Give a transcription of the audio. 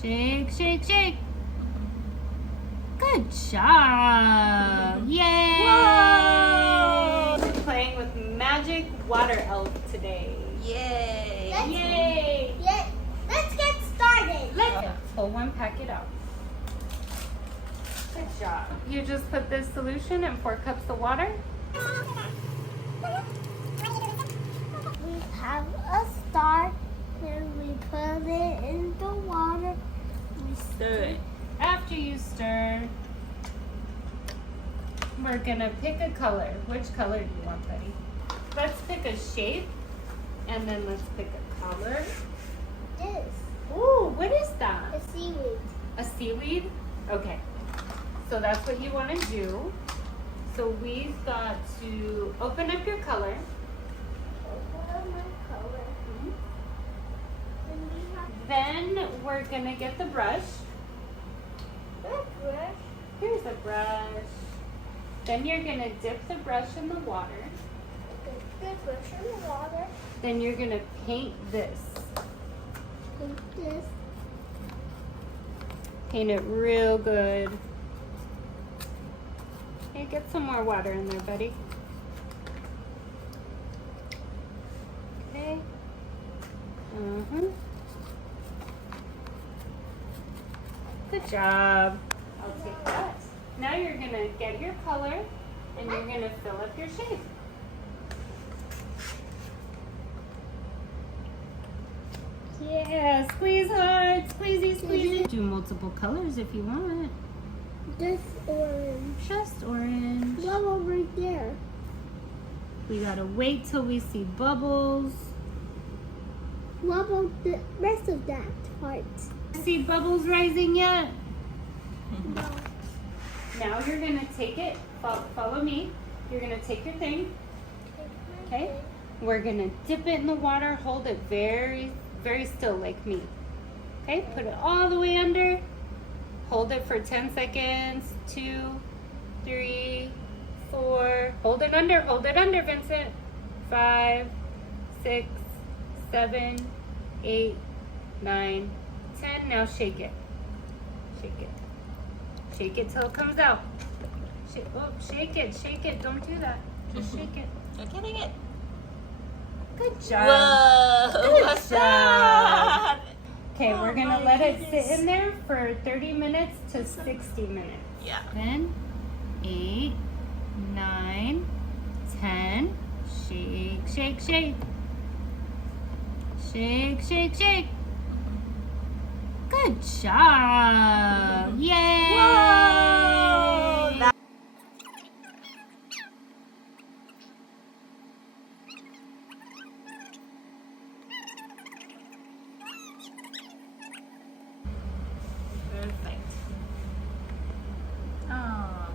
Shake, shake, shake. Good job. Yay. Whoa. We're playing with Magic WaterElf today. Yay. Yay. Let's get started. Let's pull one packet out. Good job. You just put this solution in 4 cups of water. We have a star, and we put it in the water. We Do it. After you stir, we're gonna pick a color. Which color do you want, buddy? Let's pick a shape, and then let's pick a color. this Ooh, what is that? a seaweed. A seaweed? Okay. So that's what you want to do. So we've got to open up your color. Open my color. And we have Then we're gonna get the brush. that brush. Here's a brush. Then you're gonna dip the brush in the water. The brush in the water. Then you're gonna paint this. Take this. Paint it real good. Hey, get some more water in there, buddy. Okay. Good job. I'll take that. Now you're gonna get your color and you're gonna fill up your shape. Yeah, squeeze hard, squeezy, squeezy. Do multiple colors if you want. This orange. Just orange. Bubble right there. We gotta wait till we see bubbles. What about the rest of that part? See bubbles rising yet? No. Now you're gonna take it, follow me. You're gonna take your thing, okay? We're gonna dip it in the water, hold it very, very still like me. Okay, put it all the way under. Hold it for 10 seconds, 2, 3, 4. Hold it under, Vincent. 5, 6, 7, 8, 9, 10. Now shake it. Shake it. Shake it till it comes out. Shake it. Don't do that. Just shake it. I'm getting it. Good job. Whoa. Good What's job. that? Okay, Oh we're gonna my let it goodness. sit in there for 30 minutes to 60 minutes. Yeah. 7, 8, 9, 10. Shake, shake, shake. Shake, shake, shake. Good job. Yay.